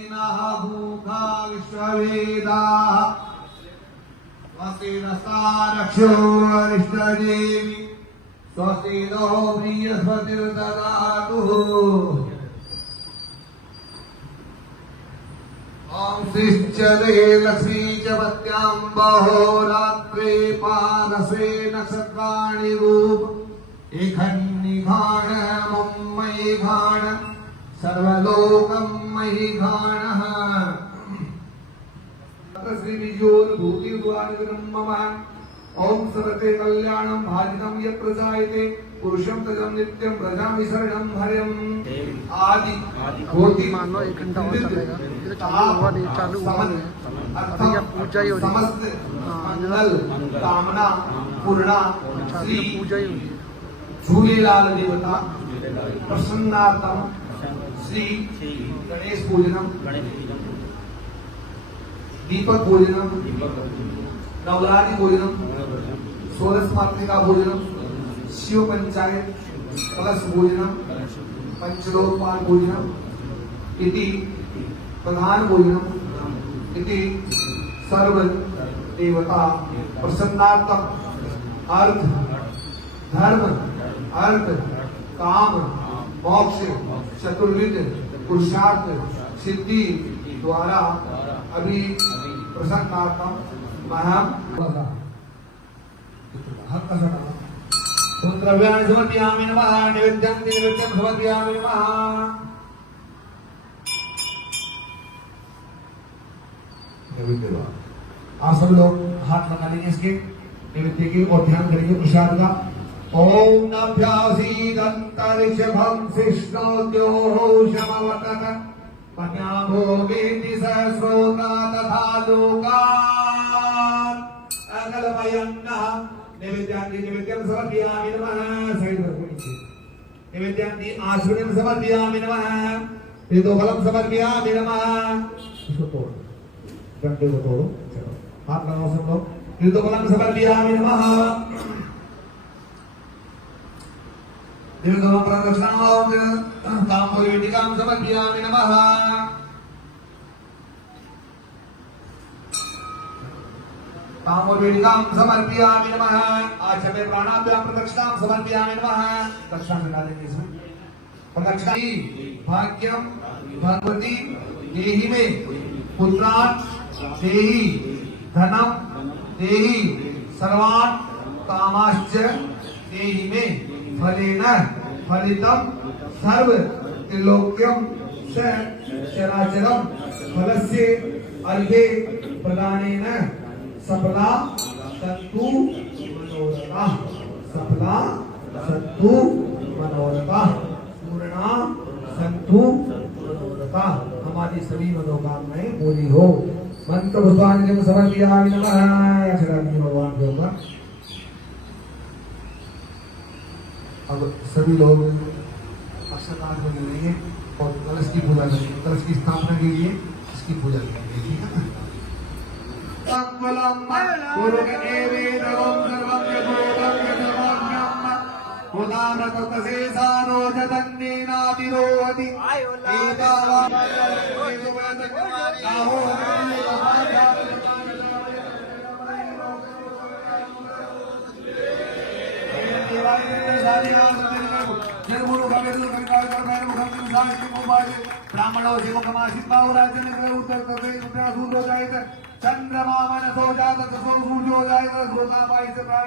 भूखा विश्ववेदाः स्वस्ति नस्तारक्षो अरिष्टदेवी स्वस्ति नो बृहस्पतिर्दधातु ॐ श्रीश्चरे लक्ष्मी च पत्याम्बहो रात्रे पादसे नक्षत्राणि रूप एखन्निघाण मयि घाण सर्वलोकं मयि घाणः श्री विजयोनुभूति मम ओम सर्वते कल्याणं भाजितं यप्रजायते पुरुषं तजं नित्यं प्रजामि शरणं हर्यं आदि कोटि मान लो 1 घंटा और चलेगा। ये चालू हुआ नहीं अभी अब पूजा ही हो रही है। समस्त मंगल कामना पूर्णा श्री पूजा ही हुई है। झूलेलाल देवता प्रसन्नार्थम श्री गणेश पूजनम दीपक पूजनम नवरात्रि भोजनम षोडश मातृका भोजनम शिव पंचायत कलश भोजनम पंचलोकपाल भोजनम इति प्रधान भोजनम इति सर्व देवता प्रसन्नार्थम अर्थ धर्म अर्थ काम मोक्ष चतुर्विध पुरुषार्थ सिद्धि द्वारा अभी प्रसन्नार्थम द्रव्याणि समर्पयामि नमः नैवेद्यं समर्पयामि नमः। आप सब लोग हाथ लगा लेंगे इसके नैवेद्य की और ध्यान करेंगे प्रसाद का। ओम नभ्यासीदन्तरिक्षभं शिष्णोद्योः शमवतत पन्याभोगेति सहस्रोता तथा लोकान् अकल्पयन्नः नैवेद्यं समर्पयामि नमः। साइड पर नीचे नैवेद्यं आश्रयं समर्पयामि नमः ऋतुफलं समर्पयामि नमः। इसको तोड़ो डंडे को तोड़ो चलो हाथ लगाओ सब लोग ऋतुफलं समर्पयामि नमः। दिव्यगम प्रदक्षिणां ताम्बूलवेदिकां समर्पयामि नमः। ताम्बूलवेदिकां समर्पयामि नमः। आचमने प्राणाभ्यां प्रदक्षिणां समर्पयामि नमः। दक्षिणा मिला देंगे इसमें प्रदक्षिणा भाग्यम भगवती देहि में पुत्रान् देहि धनम देहि सर्वान् कामाश्च देहि में फलेन फलितम सर्व त्रिलोक्यम स चराचरम फलस्य अर्घे प्रदानेन सफला सन्तु मनोरथा सफला सन्तु मनोरथा पूर्णा सन्तु मनोरथा। हमारी सभी मनोकामनाएं पूरी हो। मंत्र पुष्पांजलि समर्पयामि नमः। भगवान के ऊपर अब सभी लोग अक्षरनाथ में मिलेंगे और कलश की पूजा करेंगे। कलश की स्थापना के लिए इसकी पूजा करेंगे। ठीक है ब्राह्मणों से मुखमासित बाहुराजन उत्तर सूर्य जाएगा चंद्रमा मन सो जाता तो सूर्य हो जाएगा श्रोता पाई से प्राण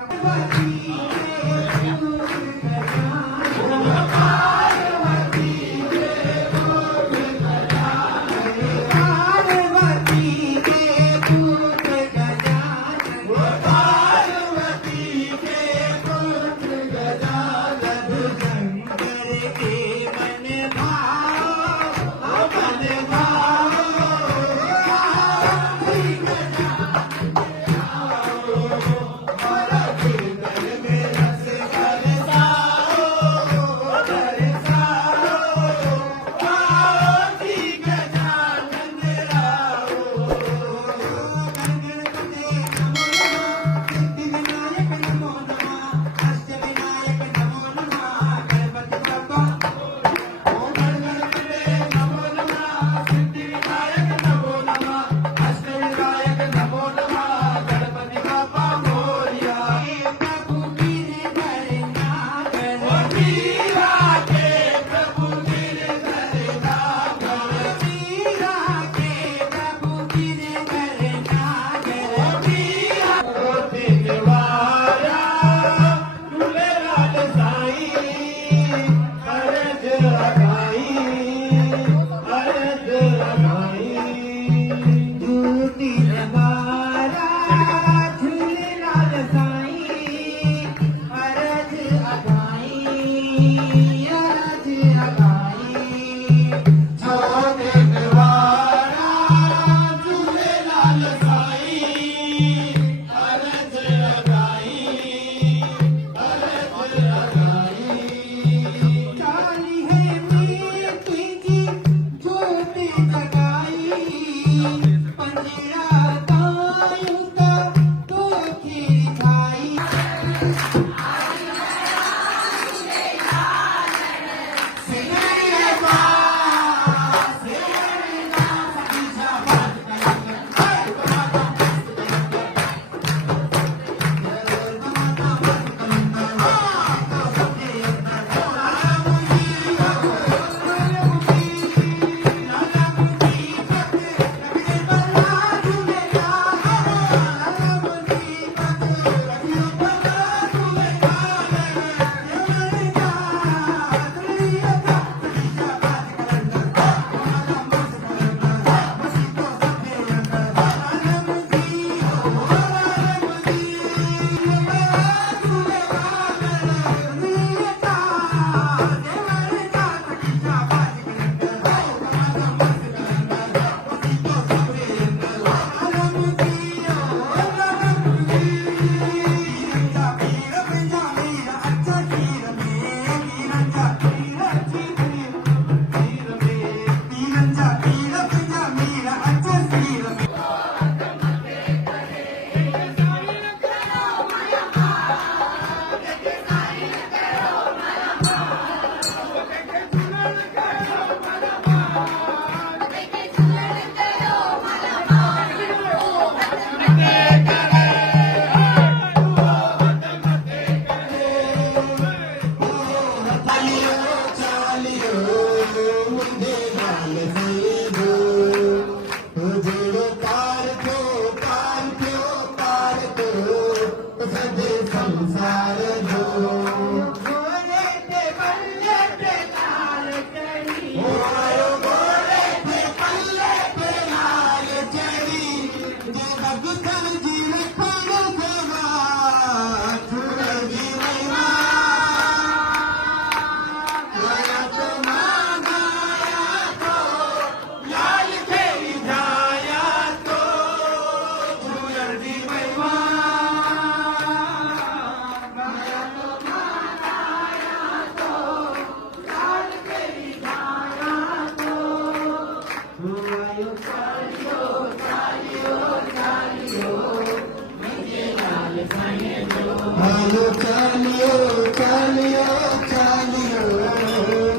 हालो चालियो चालियो चालियो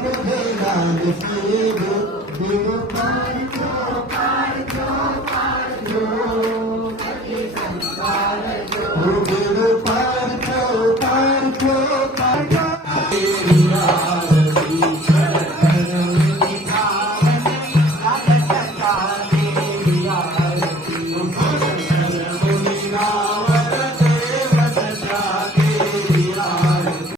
मुझे लाल से दो दिल पार दो